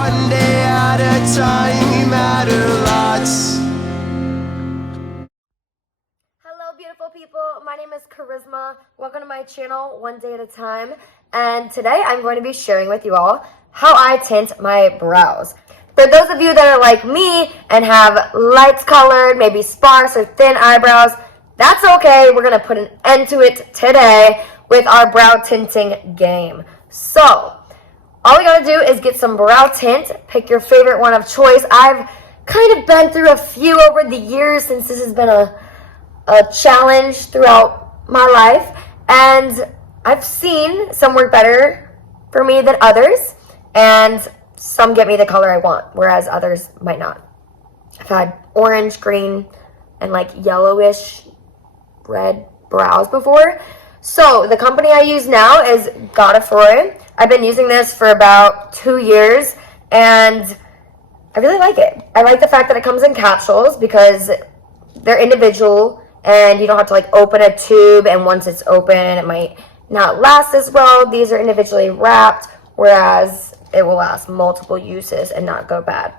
one day at a time, you matter lots. Hello beautiful people, my name is Charisma. Welcome to my channel, One Day at a Time. And today I'm going to be sharing with you all how I tint my brows. For those of you that are like me and have light colored, maybe sparse or thin eyebrows, that's okay. We're going to put an end to it today with our brow tinting game. So, all we gotta do is get some brow tint. Pick your favorite one of choice. I've kind of been through a few over the years since this has been a challenge throughout my life, and I've seen some work better for me than others, and some get me the color I want, whereas others might not. I've had orange, green, and like yellowish red brows before. So the company I use now is Godefroy. I've been using this for about 2 years, and I really like it. I like the fact that it comes in capsules because they're individual, and you don't have to like open a tube, and once it's open, it might not last as well. These are individually wrapped, whereas it will last multiple uses and not go bad.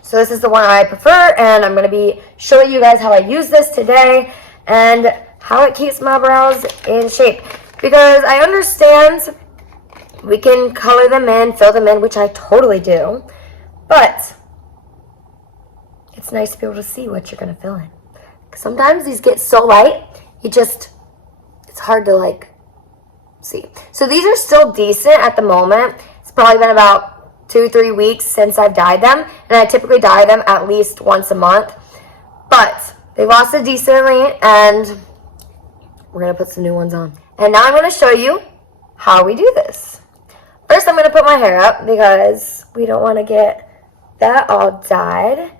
So this is the one I prefer, and I'm going to be showing you guys how I use this today and how it keeps my brows in shape. Because I understand we can color them in, fill them in, which I totally do, but it's nice to be able to see what you're going to fill in. Sometimes these get so light, it's hard to like see. So these are still decent at the moment. It's probably been about 2-3 weeks since I've dyed them, and I typically dye them at least once a month, but they lasted decently, and we're going to put some new ones on. And now I'm going to show you how we do this. First, I'm going to put my hair up because we don't want to get that all dyed,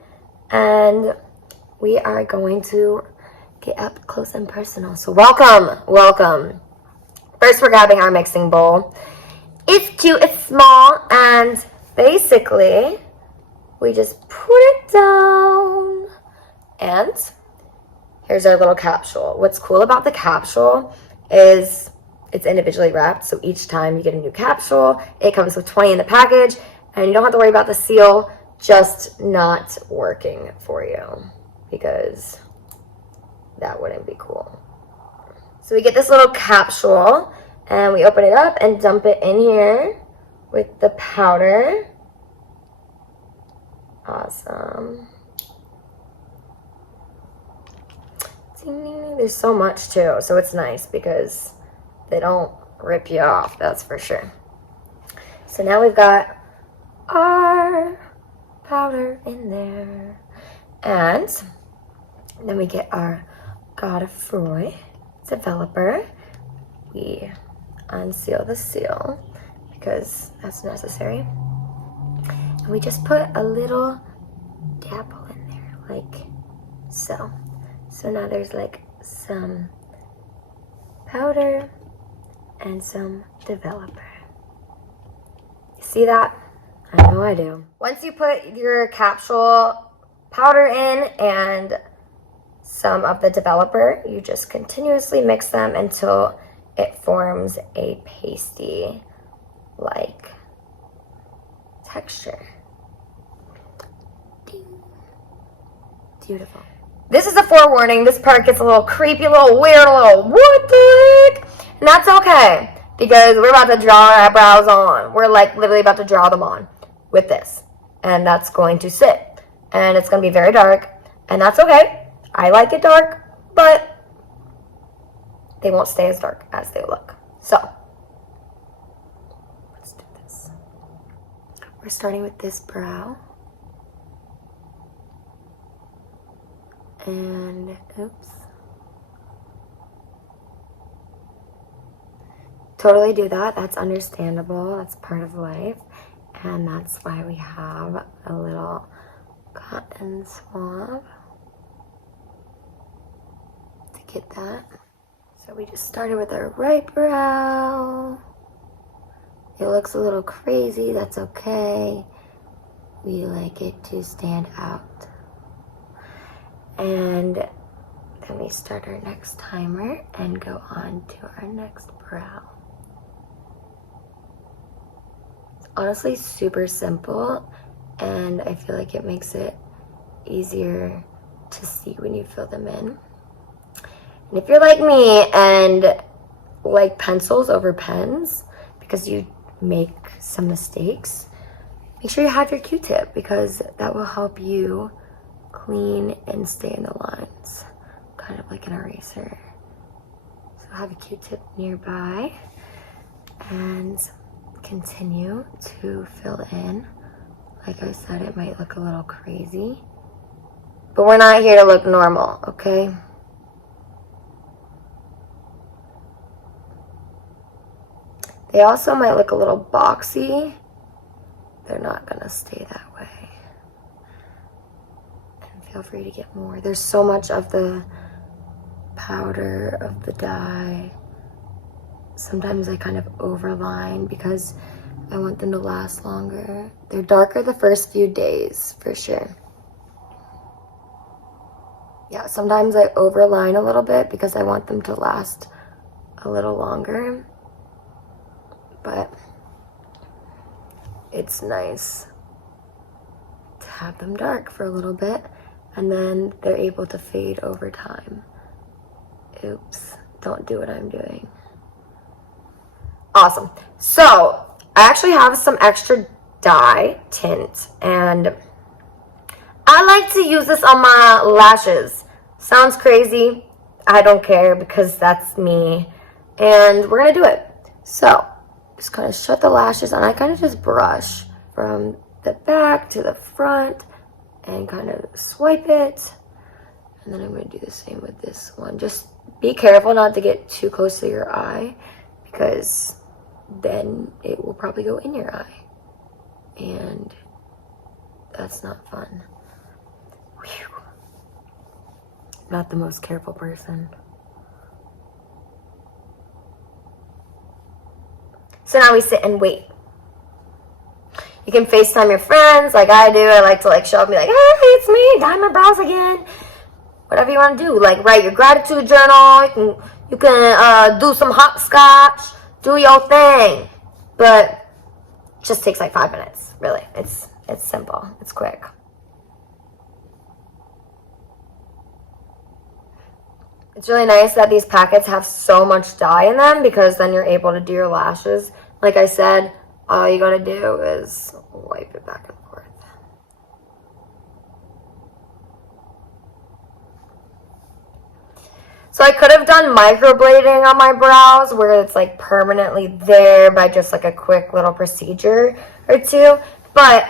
and we are going to get up close and personal. So welcome. First, we're grabbing our mixing bowl. It's cute, it's small, and basically, we just put it down, and here's our little capsule. What's cool about the capsule is it's individually wrapped, so each time you get a new capsule, it comes with 20 in the package, and you don't have to worry about the seal just not working for you, because that wouldn't be cool. So we get this little capsule, and we open it up and dump it in here with the powder. Awesome. There's so much too, so it's nice because they don't rip you off, that's for sure. So now we've got our powder in there, and then we get our Godefroy developer. We unseal the seal because that's necessary, and we just put a little dabble in there like so. So now there's like some powder and some developer. See that? I know I do. Once you put your capsule powder in and some of the developer, you just continuously mix them until it forms a pasty like texture. Ding. Beautiful. This is a forewarning. This part gets a little creepy, a little weird, a little what the heck? And that's okay, because we're about to draw our eyebrows on. We're like literally about to draw them on with this. And that's going to sit. And it's going to be very dark. And that's okay. I like it dark, but they won't stay as dark as they look. So, let's do this. We're starting with this brow. And oops. Totally do that. That's understandable. That's part of life. And that's why we have a little cotton swab to get that. So we just started with our right brow. It looks a little crazy. That's okay. We like it to stand out. And then we start our next timer and go on to our next brow. honestly super simple, and I feel like it makes it easier to see when you fill them in. And if you're like me and like pencils over pens because you make some mistakes, make sure you have your Q-tip because that will help you clean and stay in the lines, kind of like an eraser. So have a Q-tip nearby and continue to fill in. Like I said, it might look a little crazy, but we're not here to look normal, okay? They also might look a little boxy. They're not gonna stay that way. And feel free to get more. There's so much of the powder, of the dye. Sometimes I kind of overline because I want them to last longer. They're darker the first few days, for sure. Yeah, sometimes I overline a little bit because I want them to last a little longer. But it's nice to have them dark for a little bit, and then they're able to fade over time. Oops, don't do what I'm doing. Awesome. So I actually have some extra dye tint, and I like to use this on my lashes. Sounds crazy. I don't care because that's me, and we're gonna do it. So just kind of shut the lashes, and I kind of just brush from the back to the front and kind of swipe it. And then I'm going to do the same with this one. Just be careful not to get too close to your eye because then it will probably go in your eye. And that's not fun. Whew. Not the most careful person. So now we sit and wait. You can FaceTime your friends like I do. I like to like show up and be like, hey, it's me, dye my brows again. Whatever you want to do. Like write your gratitude journal. You can do some hopscotch. Do your thing. But it just takes like 5 minutes, really. It's simple. It's quick. It's really nice that these packets have so much dye in them because then you're able to do your lashes. Like I said, all you gotta do is wipe it back and forth. So I could have done microblading on my brows where it's like permanently there by just like a quick little procedure or two. But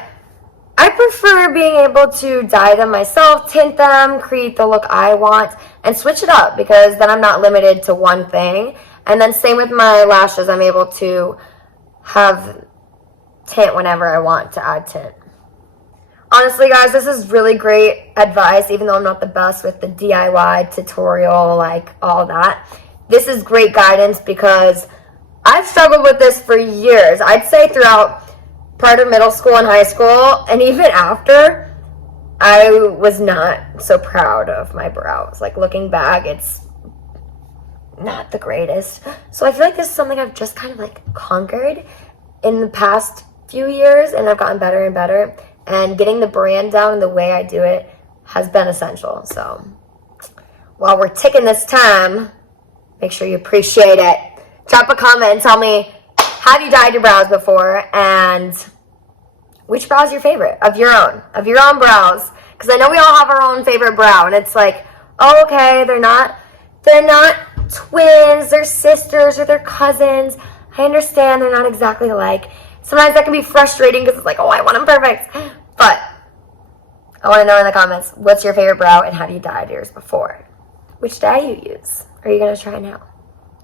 I prefer being able to dye them myself, tint them, create the look I want, and switch it up because then I'm not limited to one thing. And then same with my lashes, I'm able to have tint whenever I want to add tint. Honestly, guys, this is really great advice, even though I'm not the best with the DIY tutorial, like all that. This is great guidance because I've struggled with this for years. I'd say throughout part of middle school and high school, and even after, I was not so proud of my brows. Like looking back, it's not the greatest. So I feel like this is something I've just kind of like conquered in the past few years, and I've gotten better and better. And getting the brand down and the way I do it has been essential. So while we're taking this time, make sure you appreciate it. Drop a comment and tell me, have you dyed your brows before? And which brow is your favorite of your own brows? Because I know we all have our own favorite brow, and it's like, oh, okay, they're not twins, they're sisters, or they're cousins. I understand they're not exactly alike. Sometimes that can be frustrating because it's like, oh, I want them perfect. But I want to know in the comments, what's your favorite brow and have you dyed yours before? Which dye you use? Are you going to try now?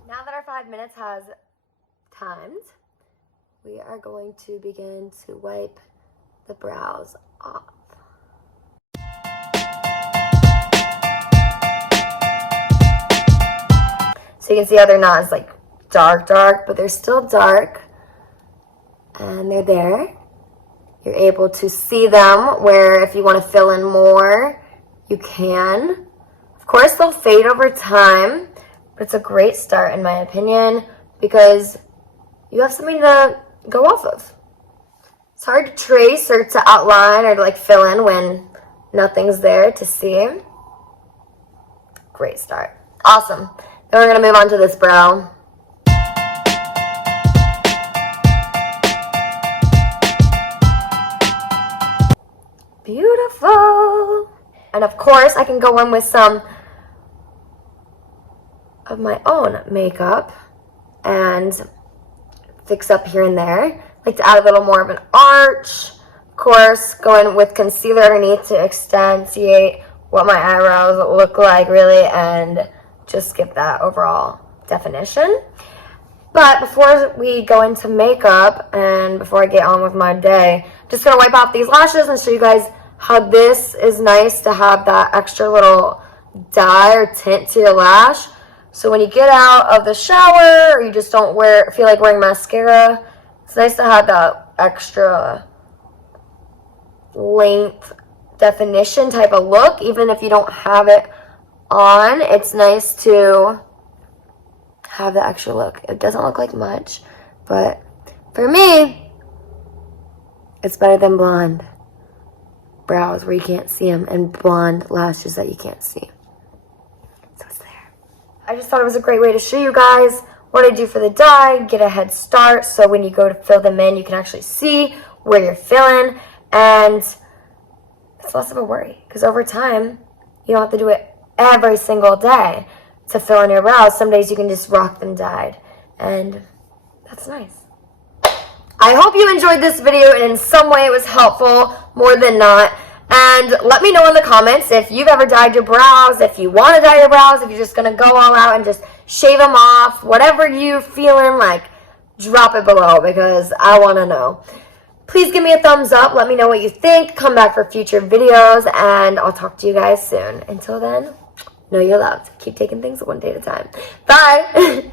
Now that our 5 minutes has timed, we are going to begin to wipe the brows off. So you can see how they're not as like dark, but they're still dark. And they're there. You're able to see them where if you want to fill in more, you can. Of course, they'll fade over time, but it's a great start in my opinion because you have something to go off of. It's hard to trace or to outline or to like fill in when nothing's there to see. Great start. Awesome. Then we're going to move on to this brow. Beautiful. And of course, I can go in with some of my own makeup and fix up here and there. I like to add a little more of an arch. Of course, go in with concealer underneath to accentuate what my eyebrows look like, really, and just give that overall definition. But before we go into makeup and before I get on with my day, I'm just going to wipe off these lashes and show you guys how this is nice to have that extra little dye or tint to your lash. So when you get out of the shower or you just don't feel like wearing mascara, it's nice to have that extra length definition type of look. Even if you don't have it on, it's nice to have the extra look. It doesn't look like much, but for me, it's better than blonde brows where you can't see them and blonde lashes that you can't see. So it's there. I just thought it was a great way to show you guys what I do for the dye, get a head start, so when you go to fill them in, you can actually see where you're filling, and it's less of a worry because over time, you don't have to do it every single day to fill in your brows. Some days you can just rock them dyed, and that's nice. I hope you enjoyed this video and in some way it was helpful, more than not. And let me know in the comments if you've ever dyed your brows, if you want to dye your brows, if you're just going to go all out and just shave them off, whatever you're feeling like, drop it below because I want to know. Please give me a thumbs up. Let me know what you think. Come back for future videos and I'll talk to you guys soon. Until then, know you're loved. Keep taking things one day at a time. Bye.